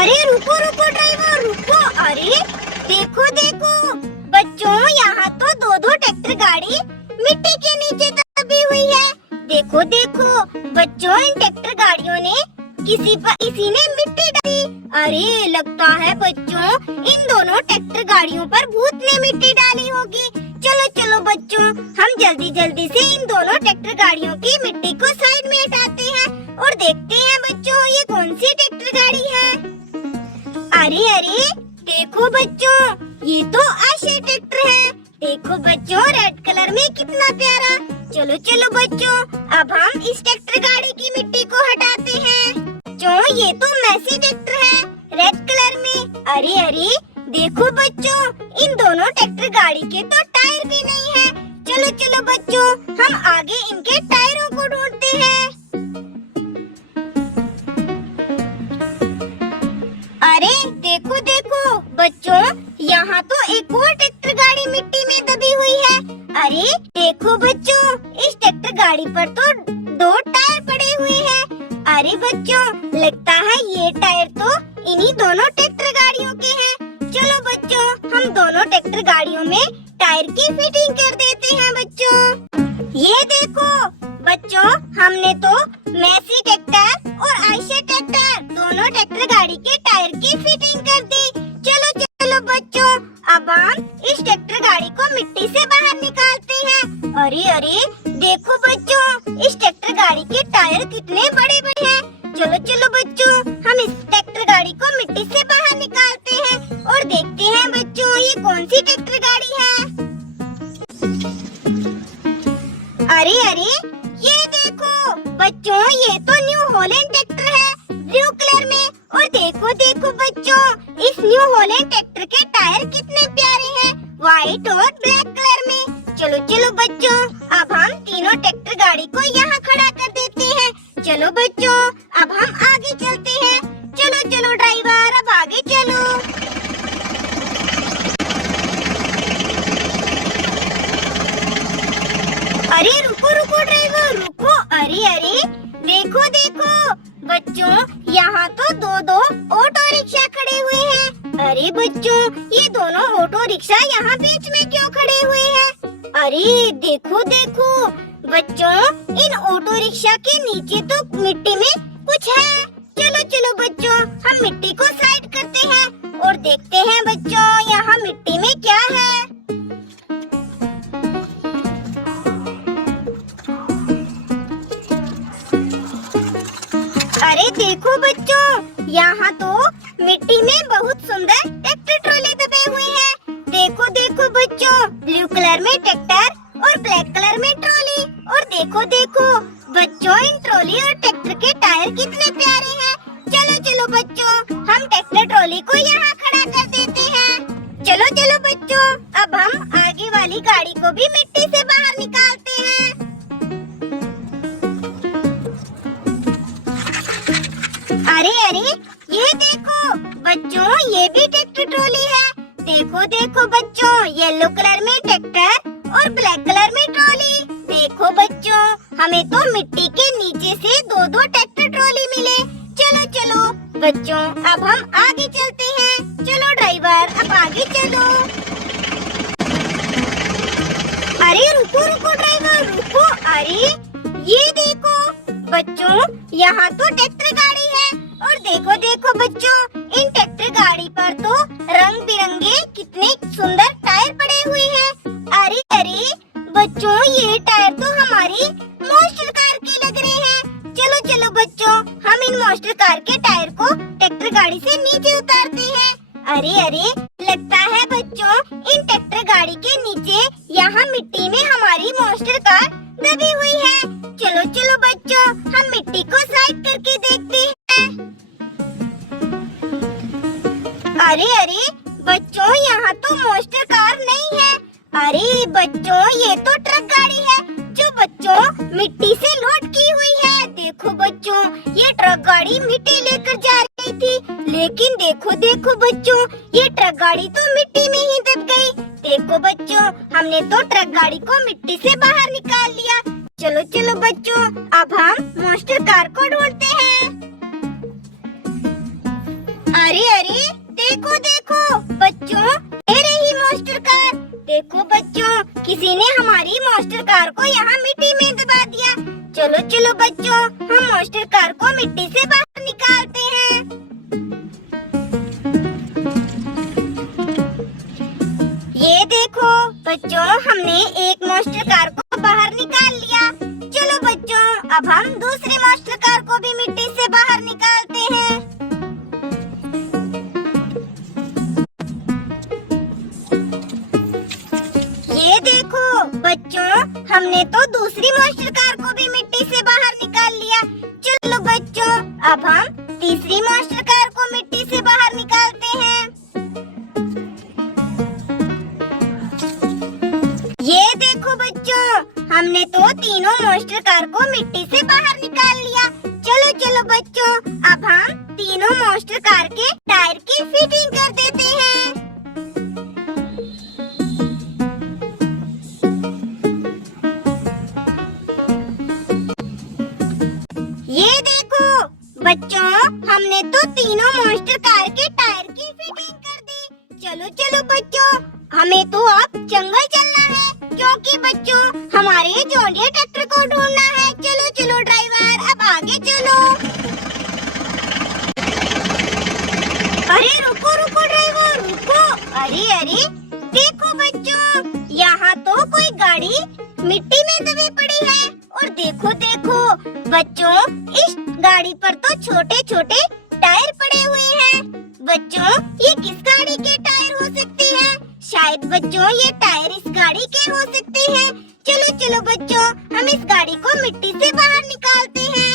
अरे रुको रुको ड्राइवर रुको। अरे देखो देखो बच्चों, यहाँ तो दो दो ट्रैक्टर गाड़ी मिट्टी के नीचे दबी हुई है। देखो देखो बच्चों, इन ट्रैक्टर गाड़ियों ने किसी ने मिट्टी डाली। अरे लगता है बच्चों इन दोनों ट्रैक्टर गाड़ियों पर भूत ने मिट्टी डाली होगी। चलो चलो बच्चों, हम जल्दी जल्दी से इन दोनों ट्रैक्टर गाड़ियों की मिट्टी को साइड में हटाते हैं और देखते हैं बच्चों ये कौन सी ट्रैक्टर गाड़ी है। अरे अरे देखो बच्चों, ये तो आशा ट्रैक्टर है। देखो बच्चों रेड कलर में कितना प्यारा। चलो चलो बच्चों, अब हम इस ट्रैक्टर गाड़ी की मिट्टी को हटाते हैं। जो ये तो मैसी ट्रैक्टर है रेड कलर में। अरे अरे देखो बच्चों, इन दोनों ट्रैक्टर गाड़ी के तो टायर भी नहीं है। चलो चलो बच्चों, हम आगे इनके टायरों को ढूंढते हैं। अरे देखो देखो बच्चों, यहाँ तो एक और ट्रैक्टर गाड़ी मिट्टी में दबी हुई है। अरे देखो बच्चों, इस ट्रैक्टर गाड़ी पर तो दो टायर पड़े हुए हैं। अरे बच्चों लगता है ये टायर तो इन्हीं दोनों ट्रैक्टर गाड़ियों के हैं। चलो बच्चों, हम दोनों ट्रैक्टर गाड़ियों में टायर की फिटिंग कर देते हैं बच्चों। ये देखो बच्चों, हमने तो मैसी ट्रैक्टर और आयशा ट्रैक्टर दोनों ट्रैक्टर गाड़ी के टायर की फिटिंग कर दी। चलो चलो बच्चों, अब हम इस ट्रैक्टर गाड़ी को मिट्टी से बाहर निकालते हैं। अरे अरे देखो बच्चों, इस ट्रैक्टर गाड़ी के टायर कितने बड़े बड़े हैं। चलो चलो बच्चों, हम इस ट्रैक्टर गाड़ी को मिट्टी से बाहर निकालते हैं और देखते हैं बच्चों ये कौन सी ट्रैक्टर गाड़ी है। अरे अरे ये देखो बच्चों, ये तो न्यू हॉलैंड ट्रैक्टर है ब्लू कलर में। और देखो देखो बच्चों, इस न्यू हॉलैंड ट्रैक्टर के टायर कितने प्यारे हैं, व्हाइट और ब्लैक कलर में। चलो चलो बच्चों, अब हम तीनों ट्रैक्टर गाड़ी को यहाँ खड़ा कर देते हैं। चलो बच्चों, अब हम आगे चलते हैं। चलो चलो ड्राइवर, अब आगे चलो। अरे रुको रुको ड्राइवर रुको। अरे अरे देखो देखो बच्चों, यहाँ तो दो दो ऑटो रिक्शा खड़े हुए हैं। अरे बच्चों, ये दोनों ऑटो रिक्शा यहाँ बीच में क्यों खड़े हुए हैं? अरे देखो देखो बच्चों, इन ऑटो रिक्शा के नीचे तो मिट्टी में कुछ है। चलो चलो बच्चों, हम मिट्टी को साइड करते हैं और देखते हैं बच्चों यहाँ मिट्टी में क्या है। अरे देखो बच्चों, यहाँ तो मिट्टी में बहुत सुंदर ट्रैक्टर ट्रॉली दबे हुए हैं। देखो देखो बच्चों, ब्लू कलर में ट्रैक्टर और ब्लैक कलर में ट्रॉली। और देखो देखो बच्चों, इन ट्रॉली और ट्रैक्टर के टायर कितने प्यारे हैं। चलो चलो बच्चों, हम ट्रैक्टर ट्रॉली को यहाँ खड़ा कर देते हैं। चलो चलो बच्चों, अब हम आगे वाली गाड़ी को भी मिट्टी से बाहर निकालते हैं। अरे अरे ये देखो बच्चों, ये भी ट्रैक्टर ट्रॉली है। देखो देखो बच्चों, येलो कलर में ट्रैक्टर और ब्लैक कलर में ट्रॉली। देखो बच्चों, हमें तो मिट्टी के नीचे से दो दो ट्रैक्टर ट्रॉली मिले। चलो चलो बच्चों, अब हम आगे चलते हैं। चलो ड्राइवर, अब आगे चलो। अरे रुको रुको ड्राइवर रुको। अरे ये देखो बच्चों, यहाँ तो ट्रैक्टर गाड़ी है। और देखो देखो बच्चों, इन ट्रैक्टर गाड़ी पर तो रंग बिरंगे कितने सुंदर टायर पड़े हुए हैं। अरे अरे बच्चों, ये टायर तो हमारी मॉन्स्टर कार के लग रहे हैं। चलो चलो बच्चों, हम इन मॉन्स्टर कार के टायर को ट्रैक्टर गाड़ी से नीचे उतारते हैं। अरे अरे लगता है बच्चों, इन ट्रैक्टर गाड़ी के नीचे यहाँ मिट्टी में हमारी मॉन्स्टर कार दबी हुई है। चलो चलो बच्चों, हम मिट्टी को साइड करके देखते हैं। अरे अरे बच्चों, यहाँ तो मॉन्स्टर कार नहीं है। अरे बच्चों, ये तो ट्रक गाड़ी है जो बच्चों मिट्टी से लोड की हुई है। देखो बच्चों, ये ट्रक गाड़ी मिट्टी लेकर जा रही थी, लेकिन देखो देखो बच्चों, ये ट्रक गाड़ी तो मिट्टी में ही दब गई। देखो बच्चों, हमने तो ट्रक गाड़ी को मिट्टी से बाहर निकाल लिया। चलो चलो बच्चों, अब हम मॉन्स्टर कार को ढूंढते हैं। अरे अरे देखो देखो बच्चों, ये रही मॉन्स्टर कार। देखो बच्चों, किसी ने हमारी मॉन्स्टर कार को यहाँ मिट्टी में दबा दिया। चलो चलो बच्चों, हम मॉन्स्टर कार को मिट्टी से बाहर निकालते हैं। ये देखो बच्चों, हमने एक मॉन्स्टर कार को बाहर निकाल लिया। चलो बच्चों, अब हम दूसरी मॉन्स्टर कार को भी मिट्टी से बाहर निकालते हैं। ये देखो बच्चों, हमने तो दूसरी मॉन्स्टर कार को भी मिट्टी से बाहर निकाल लिया। चलो बच्चों, अब हम तीसरी मॉन्स्टर कार को मिट्टी से बाहर निकालते हैं। ये देखो बच्चों, हमने तो तीनों मॉन्स्टर कार को मिट्टी से बाहर निकाल लिया। चलो चलो बच्चों, अब हम तीनों मॉन्स्टर कार के टायर की फिटिंग कर देते हैं। ये देखो बच्चों, हमने तो तीनों मॉन्स्टर कार के टायर की फिटिंग कर दी। चलो चलो बच्चों, हमें तो अब जंगल चलना है, क्योंकि बच्चों हमारे जॉन डीरे ट्रैक्टर को ढूंढना है। चलो चलो ड्राइवर, अब आगे चलो। अरे रुको रुको ड्राइवर, रुको। अरे अरे देखो बच्चों, यहाँ तो कोई गाड़ी मिट्टी में दबी पड़ी है। और देखो देखो बच्चों, इस गाड़ी पर तो छोटे छोटे टायर पड़े हुए हैं। बच्चों, ये किस गाड़ी के टायर हो सकते हैं? शायद बच्चों ये टायर इस गाड़ी के हो सकते हैं। चलो चलो बच्चों, हम इस गाड़ी को मिट्टी से बाहर निकालते हैं।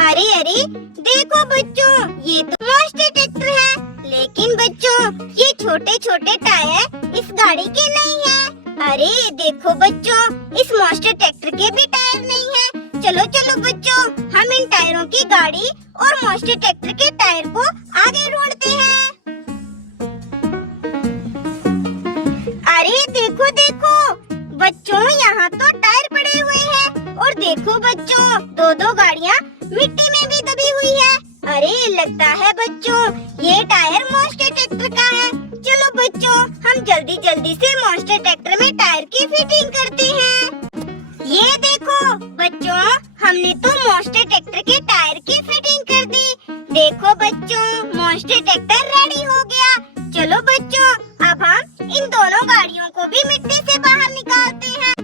अरे अरे देखो बच्चों, ये तो मॉन्स्टर ट्रैक्टर है, लेकिन बच्चों ये छोटे छोटे टायर इस गाड़ी के नहीं है। अरे देखो बच्चों, इस मॉन्स्टर ट्रैक्टर के भी टायर नहीं है। चलो चलो बच्चों, हम इन टायरों की गाड़ी और मॉन्स्टर ट्रैक्टर के टायर को आगे ढूंढते हैं। अरे देखो देखो बच्चों, यहाँ तो टायर पड़े हुए हैं। और देखो बच्चों, दो दो गाड़ियाँ मिट्टी में भी दबी हुई है। अरे लगता है बच्चों ये टायर मॉन्स्टर ट्रैक्टर का है। चलो बच्चों, हम जल्दी जल्दी से मॉन्स्टर ट्रैक्टर में टायर की फिटिंग करते हैं। ये देखो बच्चों, हमने तो मॉन्स्टर ट्रैक्टर के टायर की फिटिंग कर दी। देखो बच्चों, मॉन्स्टर ट्रैक्टर रेडी हो गया। चलो बच्चों, अब हम इन दोनों गाड़ियों को भी मिट्टी से बाहर निकालते हैं।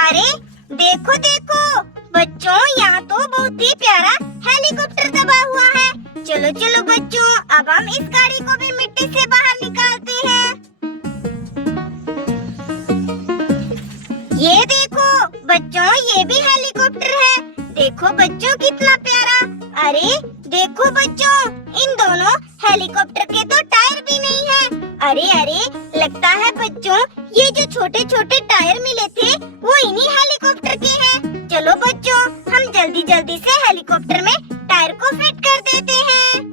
अरे देखो देखो बच्चों, यहाँ तो बहुत ही प्यारा हेलीकॉप्टर दबा हुआ है। चलो चलो बच्चों, अब हम इस गाड़ी को भी मिट्टी से बाहर निकालते हैं। ये देखो बच्चों, ये भी हेलीकॉप्टर है। देखो बच्चों कितना प्यारा। अरे देखो बच्चों, इन दोनों हेलीकॉप्टर के तो टायर भी नहीं है। अरे अरे लगता है बच्चों ये जो छोटे छोटे टायर मिले थे वो इन्हीं हेलीकॉप्टर के हैं। चलो बच्चों, हम जल्दी जल्दी से हेलीकॉप्टर में टायर को फिट कर देते हैं।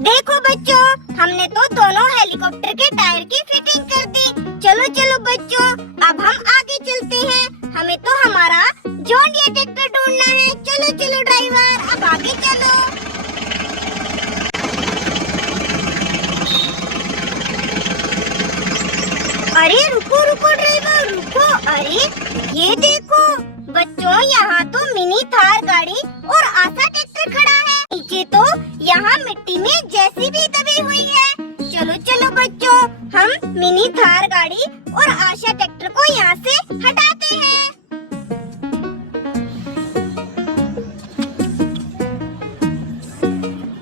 देखो बच्चों, हमने तो दोनों हेलीकॉप्टर के टायर की फिटिंग कर दी। चलो चलो बच्चों, अब हम आगे चलते हैं। हमें तो हमारा जॉन डीरे ट्रैक्टर ढूंढना है। चलो चलो ड्राइवर, अब आगे चलो। अरे रुको रुको ड्राइवर, रुको। अरे ये देखो बच्चों, यहाँ तो मिनी थार गाड़ी और आशा ट्रैक्टर खड़ा है। नीचे तो यहाँ मिट्टी में जेसीबी दबी हुई है। चलो चलो बच्चों, हम मिनी थार गाड़ी और आशा ट्रैक्टर को यहाँ से हटाते हैं।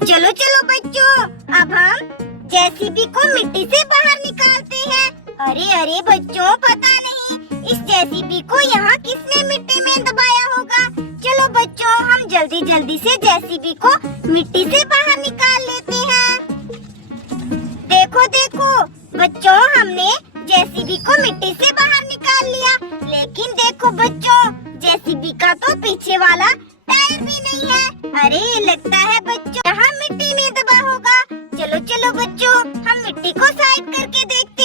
चलो चलो बच्चों, अब हम जेसीबी को मिट्टी से बाहर निकालते हैं। अरे अरे बच्चों, पता नहीं इस जेसीबी को यहाँ किसने मिट्टी में दबाया होगा। चलो बच्चों, हम जल्दी जल्दी से जेसीबी को मिट्टी से बाहर निकाल लेते हैं। देखो देखो बच्चों, हमने जेसीबी को मिट्टी से बाहर निकाल लिया, लेकिन देखो बच्चों, जेसीबी का तो पीछे वाला टायर भी नहीं है। अरे लगता है बच्चों यहाँ मिट्टी में दबा होगा। चलो चलो बच्चों, हम मिट्टी को साइड करके देखते